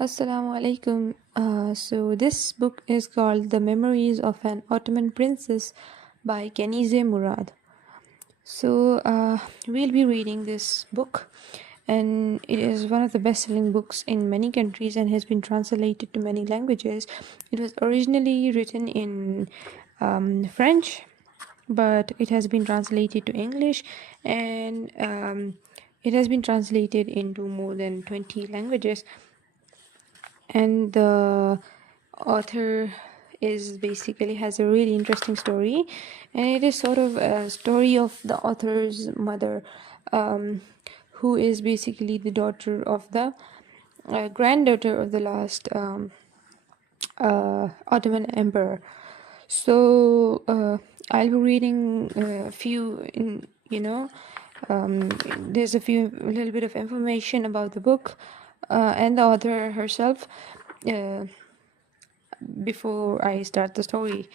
Assalamu alaikum. So this book is called The Memories of an Ottoman Princess by Kenize Murad. So we'll be reading this book, and it is one of the best-selling books in many countries and has been translated to many languages. It was originally written in French, but it has been translated to English, and it has been translated into more than 20 languages. And the author is basically has a really interesting story, and it is sort of a story of the author's mother, um, who is basically the daughter of the granddaughter of the last Ottoman emperor. So I'll be reading a few there's a little bit of information about the book and the author herself uh, before I start the story.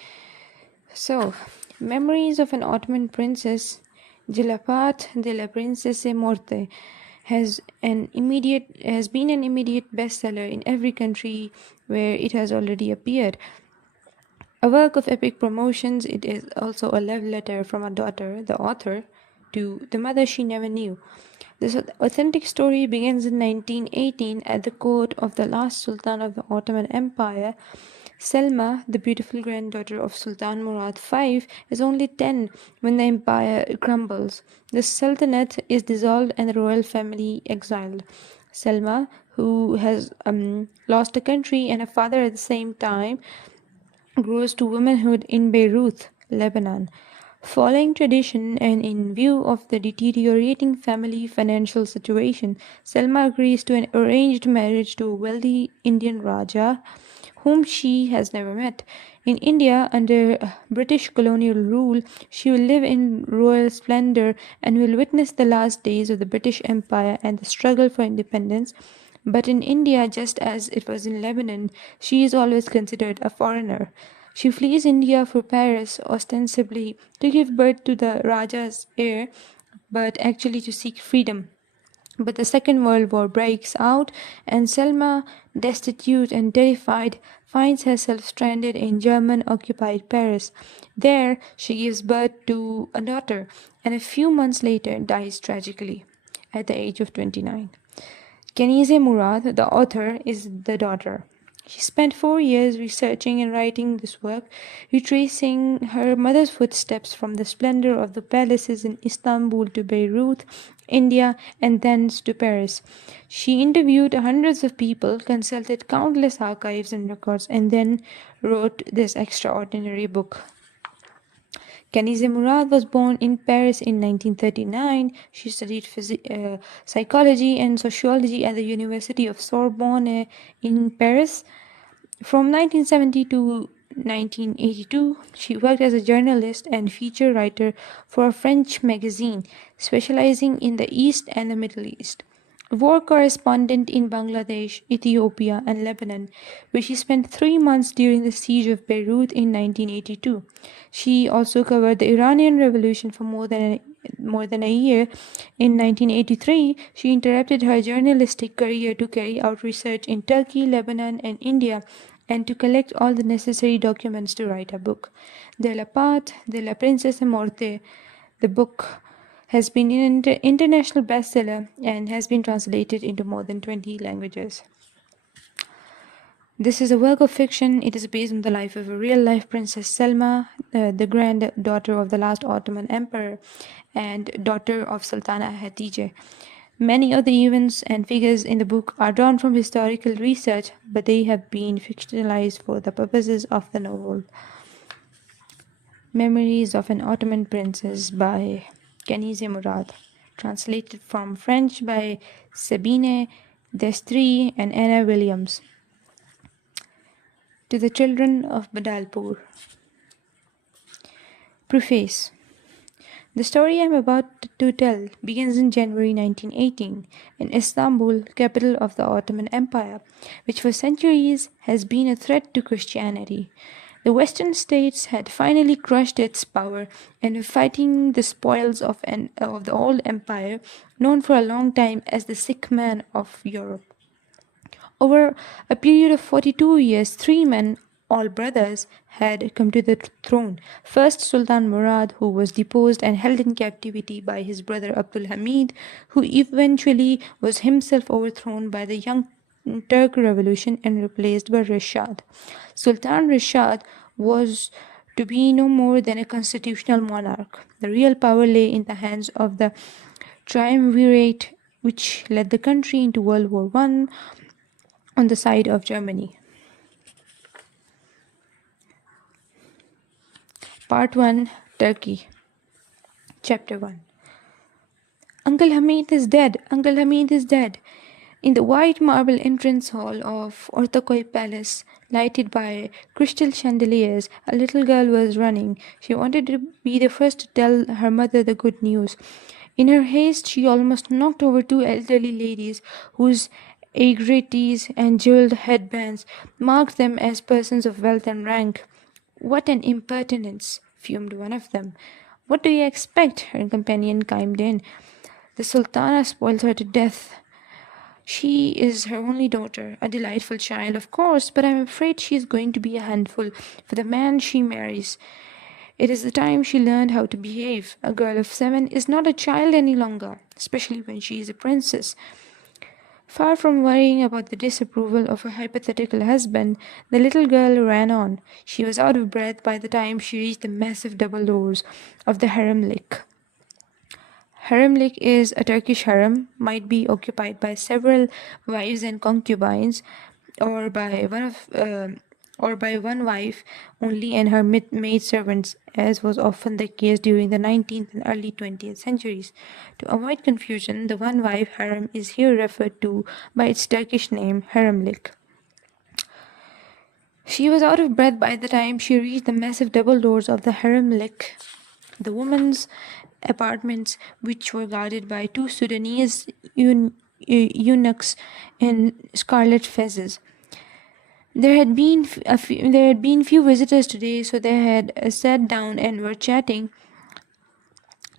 So, Memories of an Ottoman Princess, Jilapat de la Princesse Morte, has been an immediate bestseller in every country where it has already appeared. A work of epic promotions, it is also a love letter from a daughter, the author, to the mother she never knew. This authentic story begins in 1918 at the court of the last Sultan of the Ottoman Empire. Selma, the beautiful granddaughter of Sultan Murad V, is only 10 when the empire crumbles. The Sultanate is dissolved and the royal family exiled. Selma, who has lost a country and a father at the same time, grows to womanhood in Beirut, Lebanon. Following tradition and in view of the deteriorating family financial situation, Selma agrees to an arranged marriage to a wealthy Indian Raja whom she has never met. In India, under British colonial rule, she will live in royal splendor and will witness the last days of the British Empire and the struggle for independence. But in India, just as it was in Lebanon, she is always considered a foreigner. She flees India for Paris, ostensibly to give birth to the Raja's heir, but actually to seek freedom. But the Second World War breaks out, and Selma, destitute and terrified, finds herself stranded in German occupied Paris. There, she gives birth to a daughter, and a few months later dies tragically at the age of 29. Kenize Murad, the author, is the daughter. She spent 4 years researching and writing this work, retracing her mother's footsteps from the splendor of the palaces in Istanbul to Beirut, India, and thence to Paris. She interviewed hundreds of people, consulted countless archives and records, and then wrote this extraordinary book. Kenize Murad was born in Paris in 1939. She studied psychology and sociology at the University of Sorbonne in Paris. From 1970 to 1982, she worked as a journalist and feature writer for a French magazine specializing in the East and the Middle East. War correspondent in Bangladesh, Ethiopia, and Lebanon, where she spent 3 months during the siege of Beirut in 1982. She also covered the Iranian Revolution for more than a year. In 1983, she interrupted her journalistic career to carry out research in Turkey, Lebanon, and India, and to collect all the necessary documents to write a book. De la Paz de la Princesa Morte, the book has been an international bestseller and has been translated into more than 20 languages. This is a work of fiction. It is based on the life of a real-life Princess Selma, the granddaughter of the last Ottoman emperor and daughter of Sultana Hatice. Many of the events and figures in the book are drawn from historical research, but they have been fictionalized for the purposes of the novel. Memories of an Ottoman Princess by Kenize Murad, translated from French by Sabine Destri and Anna Williams. To the children of Badalpur. Preface. The story I am about to tell begins in January 1918 in Istanbul, capital of the Ottoman Empire, which for centuries has been a threat to Christianity. The Western states had finally crushed its power and were fighting the spoils of the old empire, known for a long time as the sick man of Europe. Over a period of 42 years, three men, all brothers, had come to the throne. First, Sultan Murad, who was deposed and held in captivity by his brother Abdul Hamid, who eventually was himself overthrown by the young Turk Revolution and replaced by Rashad. Sultan Rashad was to be no more than a constitutional monarch. The real power lay in the hands of the triumvirate which led the country into World War I on the side of Germany. Part 1, Turkey. Chapter 1. Uncle Hamid is dead. Uncle Hamid is dead. In the white marble entrance hall of Ortaköy Palace, lighted by crystal chandeliers, a little girl was running. She wanted to be the first to tell her mother the good news. In her haste, she almost knocked over two elderly ladies whose aigrettes and jeweled headbands marked them as persons of wealth and rank. "What an impertinence!" fumed one of them. "What do you expect?" her companion chimed in. "The Sultana spoils her to death. She is her only daughter, a delightful child, of course, but I'm afraid she is going to be a handful for the man she marries. It is the time she learned how to behave. A girl of 7 is not a child any longer, especially when she is a princess." Far from worrying about the disapproval of her hypothetical husband, the little girl ran on. She was out of breath by the time she reached the massive double doors of the haremlik. Haremlik is a Turkish harem, might be occupied by several wives and concubines, or by one wife only and her maidservants, as was often the case during the 19th and early 20th centuries. To avoid confusion, the one-wife harem is here referred to by its Turkish name, haremlik. She was out of breath by the time she reached the massive double doors of the haremlik, the women's apartments, which were guarded by two Sudanese eunuchs in scarlet fezzes. There had been few visitors today, so they had sat down and were chatting.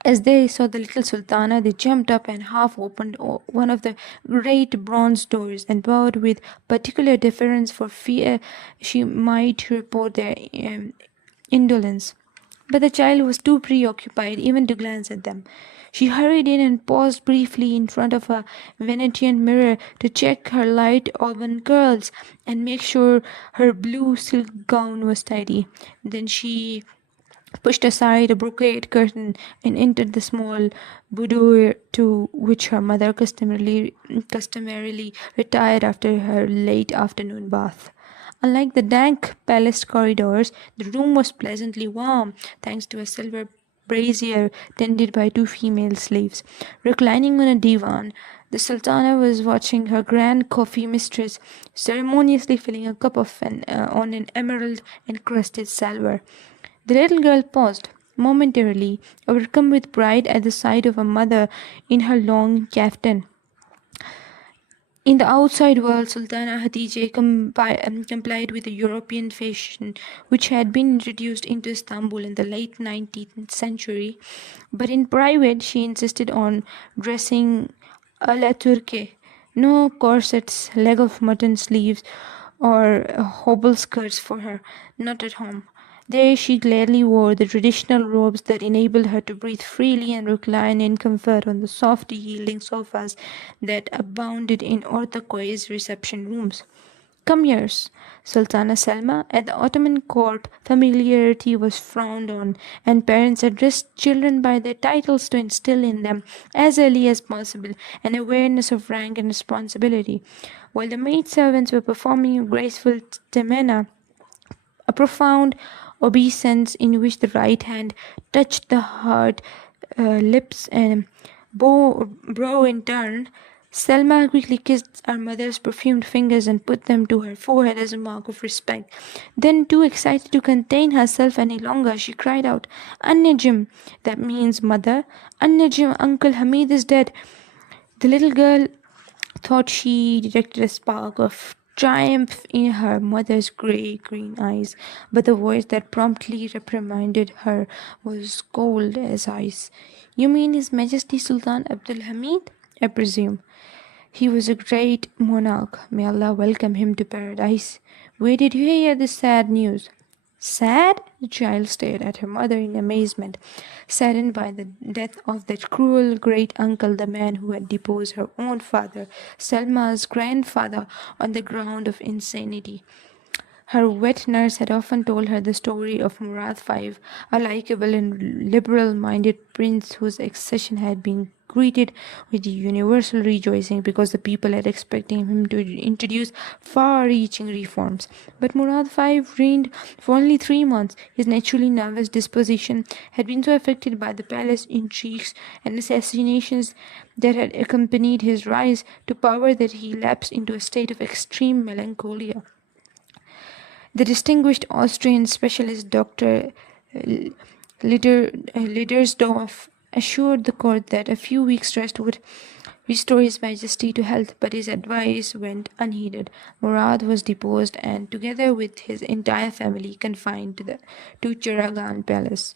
As they saw the little Sultana, they jumped up and half opened one of the great bronze doors and bowed with particular deference for fear she might report their indolence. But the child was too preoccupied even to glance at them. She hurried in and paused briefly in front of a Venetian mirror to check her light auburn curls and make sure her blue silk gown was tidy. Then she pushed aside a brocade curtain and entered the small boudoir to which her mother customarily retired after her late afternoon bath. Unlike the dank palace corridors, the room was pleasantly warm, thanks to a silver brazier tended by two female slaves. Reclining on a divan, the Sultana was watching her grand coffee mistress ceremoniously filling a cup on an emerald-encrusted salver. The little girl paused, momentarily overcome with pride at the sight of her mother in her long kaftan. In the outside world, Sultana Hatice complied with the European fashion which had been introduced into Istanbul in the late 19th century, but in private she insisted on dressing a la turque, no corsets, leg of mutton sleeves, or hobble skirts for her, not at home. There she gladly wore the traditional robes that enabled her to breathe freely and recline in comfort on the soft, yielding sofas that abounded in Ortaköy's reception rooms. "Come here, Sultana Selma." At the Ottoman court, familiarity was frowned on, and parents addressed children by their titles to instill in them, as early as possible, an awareness of rank and responsibility. While the maidservants were performing a graceful temena, a profound obeisance in which the right hand touched the hard lips and brow in turn, Selma quickly kissed her mother's perfumed fingers and put them to her forehead as a mark of respect. Then, too excited to contain herself any longer, she cried out, "Annejim!" That means mother. "Annejim, Uncle Hamid is dead." The little girl thought she detected a spark of triumph in her mother's grey-green eyes, but the voice that promptly reprimanded her was cold as ice. "You mean His Majesty Sultan Abdul Hamid, I presume?" He was a great monarch. May Allah welcome him to paradise. Where did you hear the sad news? Sad? The child stared at her mother in amazement, saddened by the death of that cruel great uncle, the man who had deposed her own father, Selma's grandfather, on the ground of insanity. Her wet nurse had often told her the story of Murad V, a likable and liberal-minded prince whose accession had been greeted with universal rejoicing because the people had expected him to introduce far-reaching reforms. But Murad V reigned for only 3 months. His naturally nervous disposition had been so affected by the palace intrigues and assassinations that had accompanied his rise to power that he lapsed into a state of extreme melancholia. The distinguished Austrian specialist Dr. Lidersdorf assured the court that a few weeks' rest would restore His Majesty to health, but his advice went unheeded. Murad was deposed and, together with his entire family, confined to Cheragan Palace.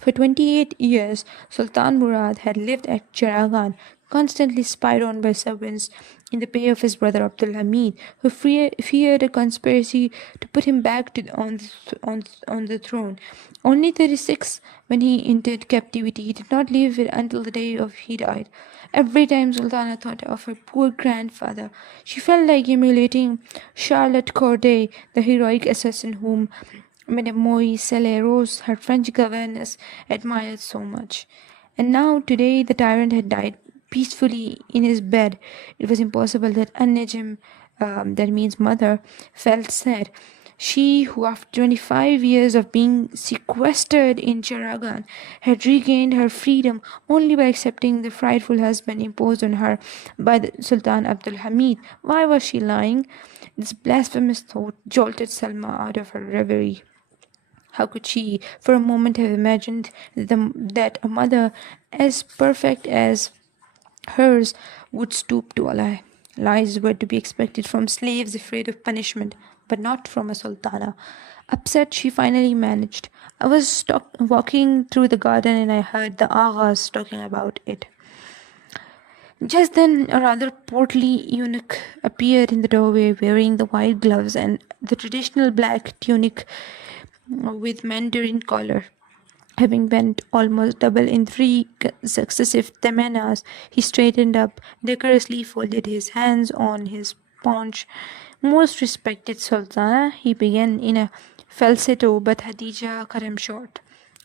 For 28 years, Sultan Murad had lived at Cheragan, constantly spied on by servants in the pay of his brother Abdul Hamid, who feared a conspiracy to put him back on the throne. Only 36, when he entered captivity, he did not leave it until the day of he died. Every time Sultana thought of her poor grandfather, she felt like emulating Charlotte Corday, the heroic assassin whom Mademoiselle Rose, her French governess, admired so much. And now, today, the tyrant had died peacefully in his bed. It was impossible that An-Najm, that means mother, felt sad. She, who after 25 years of being sequestered in Cheragan, had regained her freedom only by accepting the frightful husband imposed on her by the Sultan Abdul Hamid. Why was she lying? This blasphemous thought jolted Salma out of her reverie. How could she for a moment have imagined that a mother as perfect as hers would stoop to a lie? Lies were to be expected from slaves afraid of punishment, but not from a sultana. Upset, she finally managed. I was walking through the garden and I heard the aghas talking about it. Just then, a rather portly eunuch appeared in the doorway wearing the white gloves and the traditional black tunic with mandarin collar. Having bent almost double in three successive temanas, he straightened up, decorously folded his hands on his paunch. Most respected Sultana, he began in a falsetto, but Hadija cut him short.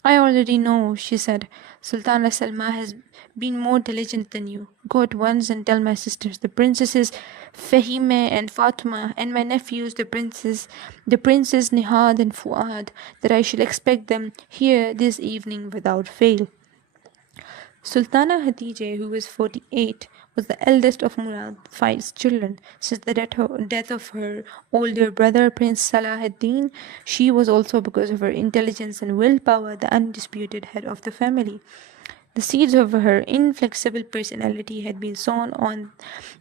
I already know, she said. Sultana Salma has been more diligent than you. Go at once and tell my sisters, the princesses Fahime and Fatima, and my nephews, the princes Nihad and Fuad, that I shall expect them here this evening without fail. Sultana Hatice, who was 48, was the eldest of Murad V's children. Since the death of her older brother, Prince Salahuddin, she was also, because of her intelligence and willpower, the undisputed head of the family. The seeds of her inflexible personality had been sown on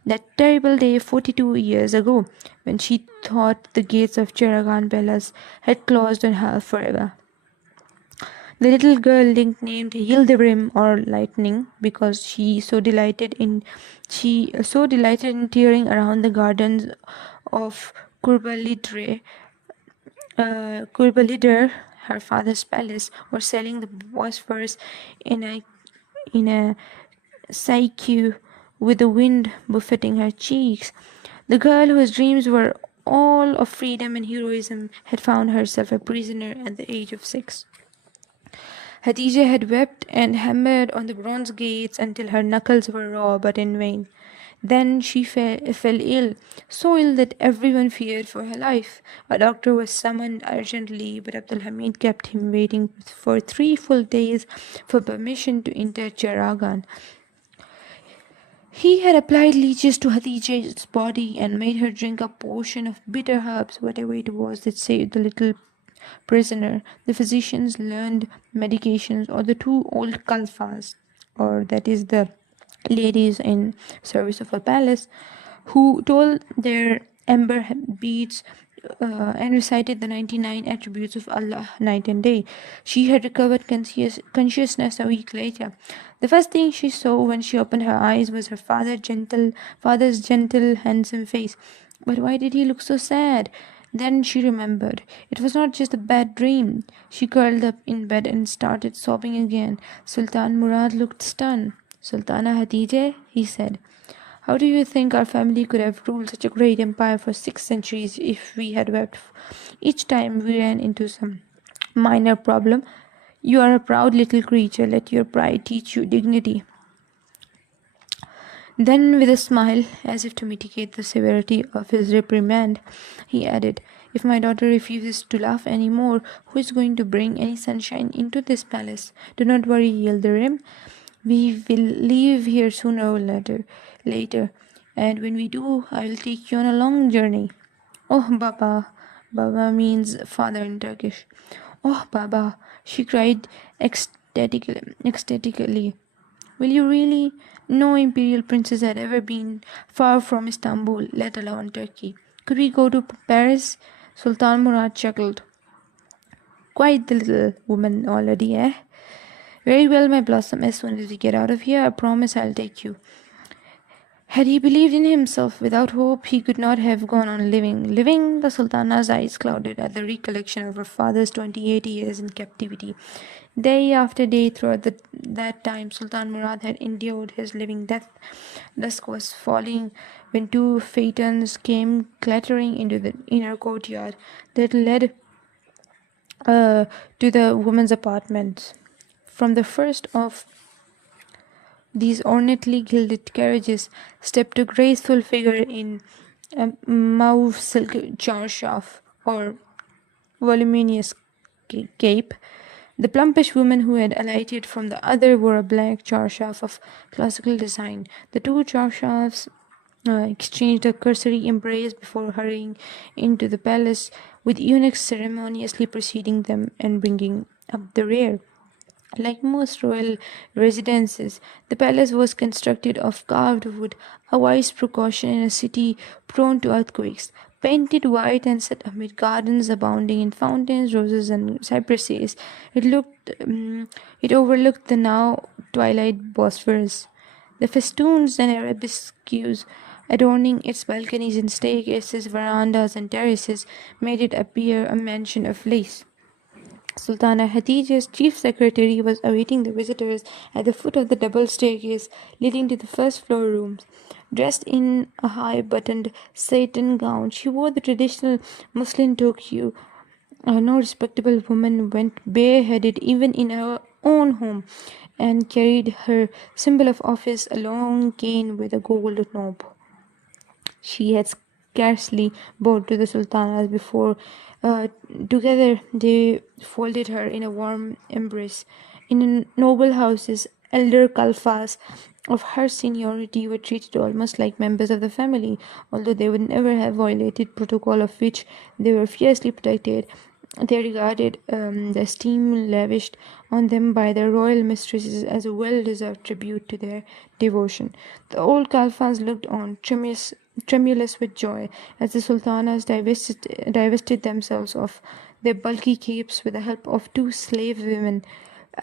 that terrible day 42 years ago, when she thought the gates of Cheragan Palace had closed on her forever. The little girl nicknamed Yildirim or Lightning because she so delighted in tearing around the gardens of Kurbalidr, her father's palace, or sailing the Bosphorus in a psyche with the wind buffeting her cheeks. The girl whose dreams were all of freedom and heroism had found herself a prisoner at the age of 6. Hatice had wept and hammered on the bronze gates until her knuckles were raw, but in vain. Then she fell ill, so ill that everyone feared for her life. A doctor was summoned urgently, but Abdul Hamid kept him waiting for 3 full days for permission to enter Cheragan. He had applied leeches to Hatice's body and made her drink a potion of bitter herbs, whatever it was that saved the little prisoner. The physicians learned medications, or the 2 old kalfas, or that is the ladies in service of a palace, who told their amber beads and recited the 99 attributes of Allah night and day. She had recovered consciousness a week later. The first thing she saw when she opened her eyes was her father's gentle, handsome face. But why did he look so sad? Then she remembered. It was not just a bad dream. She curled up in bed and started sobbing again. Sultan Murad looked stunned. Sultana Hatice, he said, how do you think our family could have ruled such a great empire for 6 centuries if we had wept each time we ran into some minor problem? You are a proud little creature. Let your pride teach you dignity. Then, with a smile, as if to mitigate the severity of his reprimand, he added, if my daughter refuses to laugh any more, who is going to bring any sunshine into this palace? Do not worry, Yildirim. We will leave here sooner or later, and when we do, I will take you on a long journey. Oh, Baba. Baba means father in Turkish. Oh, Baba, she cried ecstatically. Will you really? No imperial princess had ever been far from Istanbul, let alone Turkey. Could we go to Paris? Sultan Murad chuckled. Quite the little woman already, eh? Very well, my blossom. As soon as we get out of here, I promise I'll take you. Had he believed in himself without hope, he could not have gone on living. Living, the Sultana's eyes clouded at the recollection of her father's 28 years in captivity. Day after day throughout that time, Sultan Murad had endured his living death. Dusk was falling when two phaetons came clattering into the inner courtyard that led to the woman's apartments. From the first of these ornately gilded carriages stepped a graceful figure in a mauve silk charshaf or voluminous cape. The plumpish woman who had alighted from the other wore a black charshaf of classical design. The two charshafs exchanged a cursory embrace before hurrying into the palace, with eunuchs ceremoniously preceding them and bringing up the rear. Like most royal residences, the palace was constructed of carved wood, a wise precaution in a city prone to earthquakes. Painted white and set amid gardens abounding in fountains, roses, and cypresses, it overlooked the now twilight Bosphorus. The festoons and arabesques adorning its balconies and staircases, verandas, and terraces made it appear a mansion of lace. Sultana Hatice's chief secretary was awaiting the visitors at the foot of the double staircase leading to the first floor rooms. Dressed in a high-buttoned satin gown, she wore the traditional muslin toque. No respectable woman went bareheaded even in her own home, and carried her symbol of office, a long cane with a gold knob. She had scarcely bowed to the sultanas before together they folded her in a warm embrace. In noble houses, elder kalfas of her seniority were treated almost like members of the family, although they would never have violated protocol of which they were fiercely protected. They regarded the esteem lavished on them by their royal mistresses as a well-deserved tribute to their devotion. The old Kalfans looked on, tremulous with joy, as the sultanas divested themselves of their bulky capes with the help of two slave women.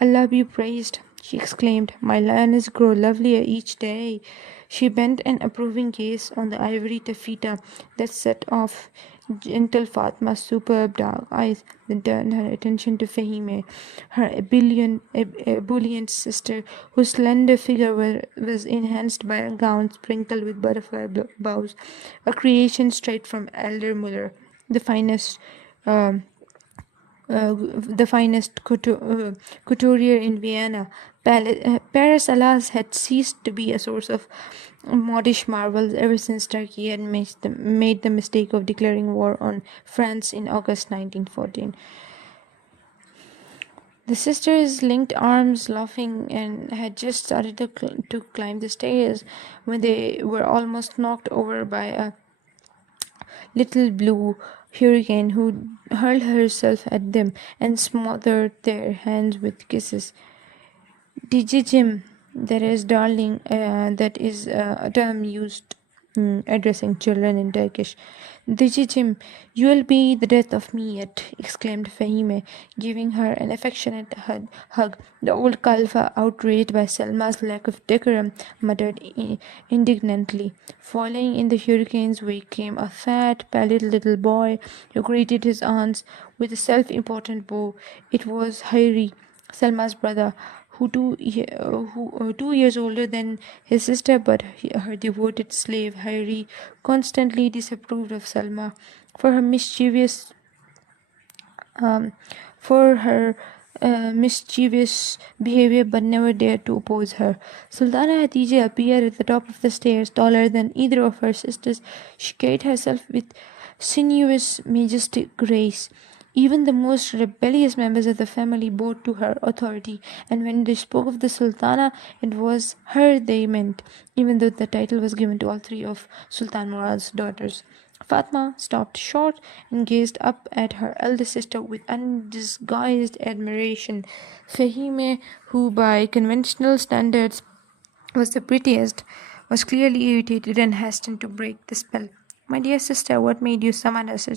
Allah be praised, she exclaimed. My lioness grow lovelier each day. She bent an approving gaze on the ivory taffeta that set off gentle Fatma's superb dark eyes, then turned her attention to Fahime, her ebullient sister, whose slender figure was enhanced by a gown sprinkled with butterfly bows, a creation straight from Elder Muller, the finest couturier in Vienna. Paris, alas, had ceased to be a source of modish marvels ever since Turkey had made the mistake of declaring war on France in August 1914. The sisters linked arms, laughing, and had just started to climb the stairs when they were almost knocked over by a little blue hurricane who hurled herself at them and smothered their hands with kisses. Dijijim, that is, darling, that is a term used addressing children in Turkish. Dijicim, you'll be the death of me yet, exclaimed Fahime, giving her an affectionate hug. The old Kalfa, outraged by Selma's lack of decorum, muttered indignantly. Following in the hurricane's wake came a fat, pallid little boy who greeted his aunts with a self-important bow. It was Hayri, Selma's brother, who 2 years older than his sister, but her devoted slave Hayri constantly disapproved of Selma for her um, mischievous behavior, but never dared to oppose her. Sultana Hatija appeared at the top of the stairs, taller than either of her sisters. She carried herself with sinuous, majestic grace. Even the most rebellious members of the family bowed to her authority, and when they spoke of the Sultana, it was her they meant, even though the title was given to all three of Sultan Murad's daughters. Fatma stopped short and gazed up at her elder sister with undisguised admiration. Fahime, who by conventional standards was the prettiest, was clearly irritated and hastened to break the spell. My dear sister, what made you summon us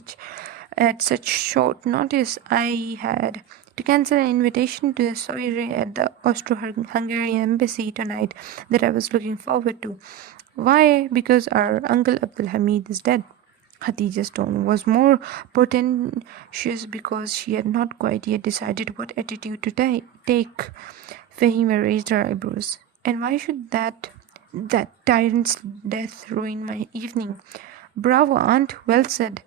at such short notice? I had to cancel an invitation to the soiree at the Austro-Hungarian embassy tonight that I was looking forward to. Why? Because our uncle Abdul Hamid is dead. Khadija's tone was more portentous because she had not quite yet decided what attitude to take. Fahima raised her eyebrows. And why should that tyrant's death ruin my evening? Bravo, aunt, well said.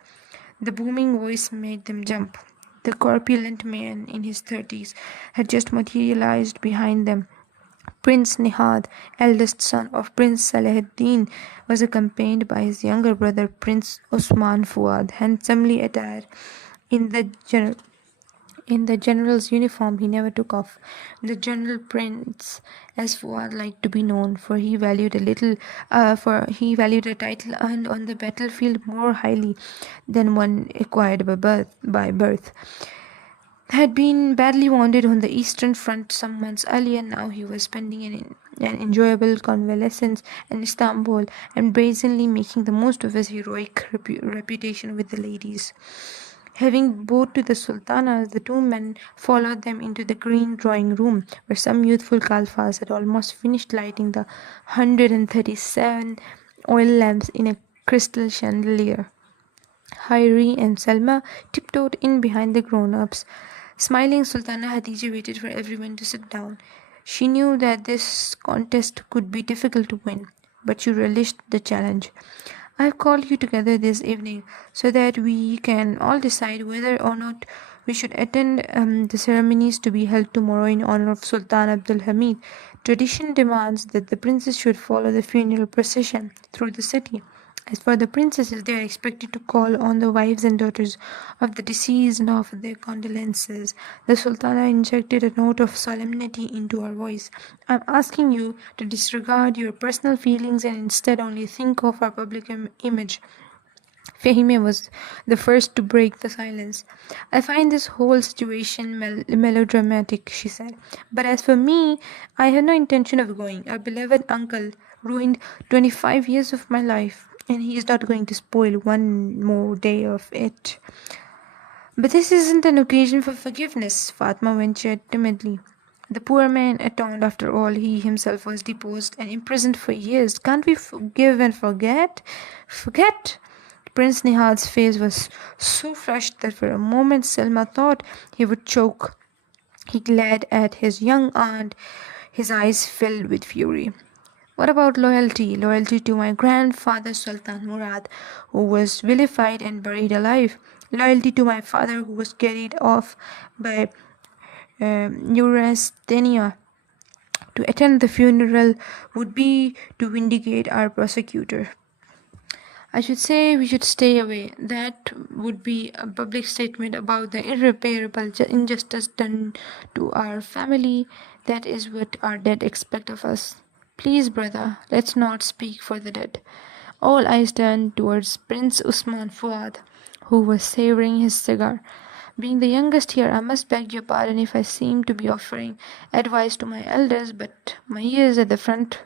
The booming voice made them jump. The corpulent man in his 30s had just materialized behind them. Prince Nihad, eldest son of Prince Salahuddin, was accompanied by his younger brother Prince Osman Fuad, handsomely attired in the general's uniform he never took off. The general prince, as Fuad liked to be known, for he valued a title earned on the battlefield more highly than one acquired by birth. Had been badly wounded on the Eastern Front some months earlier. Now he was spending an enjoyable convalescence in Istanbul and brazenly making the most of his heroic reputation with the ladies. Having bowed to the sultanas, the two men followed them into the green drawing room, where some youthful kalfas had almost finished lighting the 137 oil lamps in a crystal chandelier. Hayri and Selma tiptoed in behind the grown-ups. Smiling, Sultana Hadija waited for everyone to sit down. She knew that this contest could be difficult to win, but she relished the challenge. I've called you together this evening so that we can all decide whether or not we should attend the ceremonies to be held tomorrow in honor of Sultan Abdul Hamid. Tradition demands that the princes should follow the funeral procession through the city. As for the princesses, they are expected to call on the wives and daughters of the deceased and offer their condolences. The Sultana injected a note of solemnity into her voice. I'm asking you to disregard your personal feelings and instead only think of our public image. Fahime was the first to break the silence. I find this whole situation melodramatic, she said. But as for me, I have no intention of going. Our beloved uncle ruined 25 years of my life, and he is not going to spoil one more day of it. But this isn't an occasion for forgiveness, Fatma ventured timidly. The poor man atoned. After all, he himself was deposed and imprisoned for years. Can't we forgive and forget? Forget? Prince Nihad's face was so flushed that for a moment Selma thought he would choke. He glared at his young aunt, his eyes filled with fury. What about loyalty? Loyalty to my grandfather Sultan Murad, who was vilified and buried alive. Loyalty to my father, who was carried off by neurasthenia. To attend the funeral would be to vindicate our prosecutor. I should say we should stay away. That would be a public statement about the irreparable injustice done to our family. That is what our dead expect of us. Please, brother, let's not speak for the dead. All eyes turned towards Prince Usman Fuad, who was savoring his cigar. Being the youngest here, I must beg your pardon if I seem to be offering advice to my elders, but my years at the front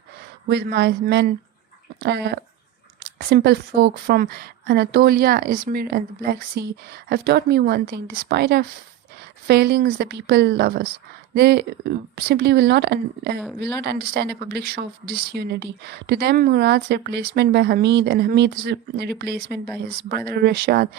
with my men Simple folk from Anatolia, Izmir, and the Black Sea have taught me one thing: despite our failings, the people love us. They simply will not understand a public show of disunity. To them, Murad's replacement by Hamid and Hamid's replacement by his brother Rashad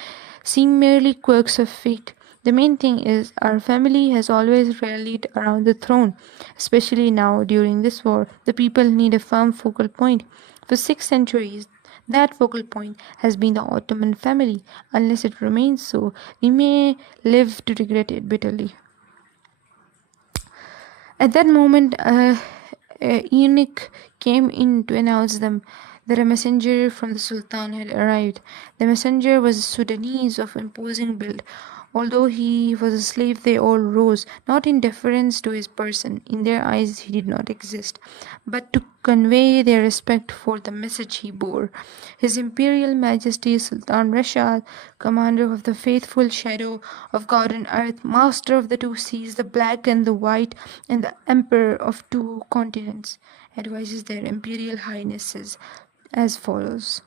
seem merely quirks of fate. The main thing is our family has always rallied around the throne, especially now during this war. The people need a firm focal point. For 6 centuries, that focal point has been the Ottoman family. Unless it remains so, we may live to regret it bitterly. At that moment, a eunuch came in to announce them that a messenger from the Sultan had arrived. The messenger was a Sudanese of imposing build. Although he was a slave, they all rose, not in deference to his person. In their eyes, he did not exist, but to convey their respect for the message he bore. His Imperial Majesty Sultan Rashad, commander of the faithful shadow of God and earth, master of the two seas, the black and the white, and the emperor of two continents, advises their Imperial Highnesses as follows.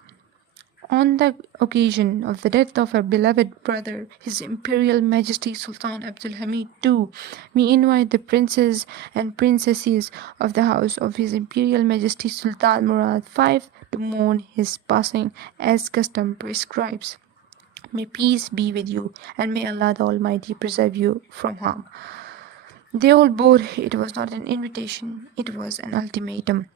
On the occasion of the death of our beloved brother, His Imperial Majesty Sultan Abdul Hamid II, we invite the princes and princesses of the house of His Imperial Majesty Sultan Murad V to mourn his passing as custom prescribes. May peace be with you, and may Allah the Almighty preserve you from harm. They all bore it was not an invitation, it was an ultimatum.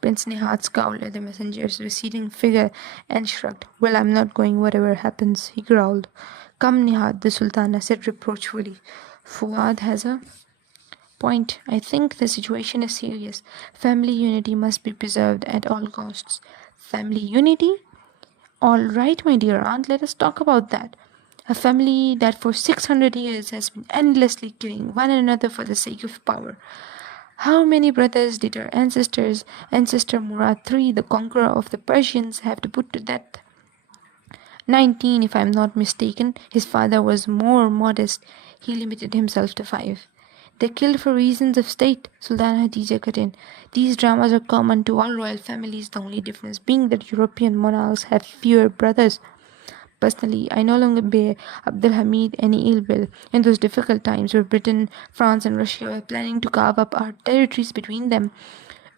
Prince Nihat scowled at the messenger's receding figure and shrugged. Well, I'm not going whatever happens, he growled. Come, Nihat, the Sultana said reproachfully. Fuad has a point. I think the situation is serious. Family unity must be preserved at all costs. Family unity? All right, my dear aunt, let us talk about that. A family that for 600 years has been endlessly killing one another for the sake of power. How many brothers did our ancestor Murad III, the conqueror of the Persians, have to put to death? 19, if I am not mistaken. His father was more modest. He limited himself to 5. They killed for reasons of state, Sultana Hatice cut in. These dramas are common to all royal families, the only difference being that European monarchs have fewer brothers. Personally, I no longer bear Abdul Hamid any ill will. In those difficult times where Britain, France, and Russia were planning to carve up our territories between them,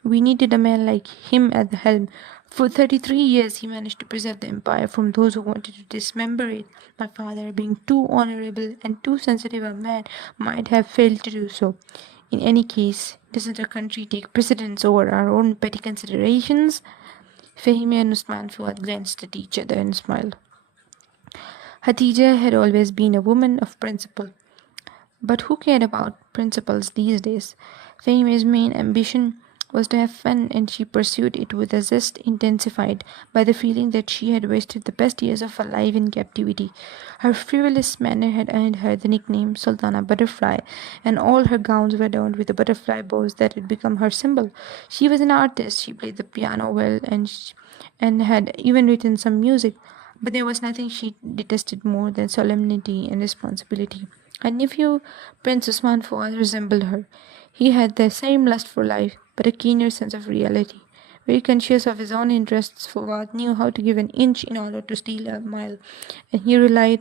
we needed a man like him at the helm. For 33 years, he managed to preserve the empire from those who wanted to dismember it. My father, being too honorable and too sensitive a man, might have failed to do so. In any case, doesn't our country take precedence over our own petty considerations? Fahimi and Usman Fuad glanced at each other and smiled. Hatija had always been a woman of principle. But who cared about principles these days? Fahimi's main ambition was to have fun, and she pursued it with a zest intensified by the feeling that she had wasted the best years of her life in captivity. Her frivolous manner had earned her the nickname Sultana Butterfly, and all her gowns were adorned with the butterfly bows that had become her symbol. She was an artist. She played the piano well and had even written some music. But there was nothing she detested more than solemnity and responsibility. Her nephew, Prince Usman Fuad, resembled her. He had the same lust for life, but a keener sense of reality. Very conscious of his own interests, Fuad knew how to give an inch in order to steal a mile, and he relied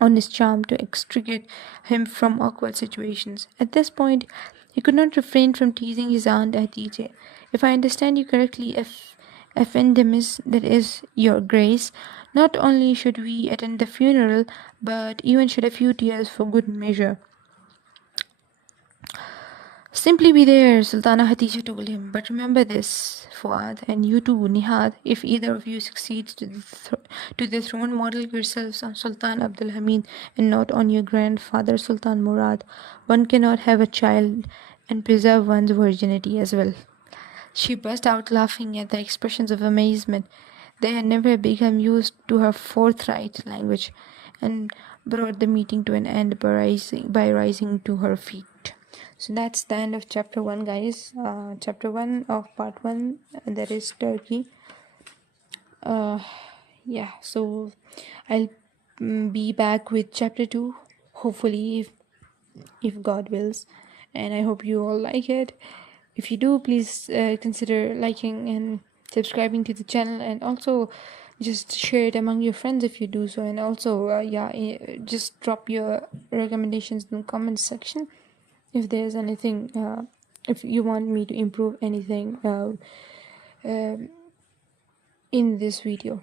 on his charm to extricate him from awkward situations. At this point, he could not refrain from teasing his aunt Hatice. If I understand you correctly, Effendemis, that is, your grace, not only should we attend the funeral, but even shed a few tears for good measure. Simply be there, Sultana Hatice told him. But remember this, Fuad, and you too, Nihat, if either of you succeeds to the throne, model yourselves on Sultan Abdul Hamid and not on your grandfather Sultan Murad. One cannot have a child and preserve one's virginity as well. She burst out laughing at the expressions of amazement. They had never become used to her forthright language, and brought the meeting to an end by rising to her feet. So that's the end of chapter 1, guys. Chapter 1 of part 1, that is Turkey. Yeah, so I'll be back with chapter 2, hopefully, if God wills, and I hope you all like it. If you do, please consider liking and subscribing to the channel, and also just share it among your friends if you do so. And also just drop your recommendations in the comments section if there's anything, if you want me to improve anything in this video.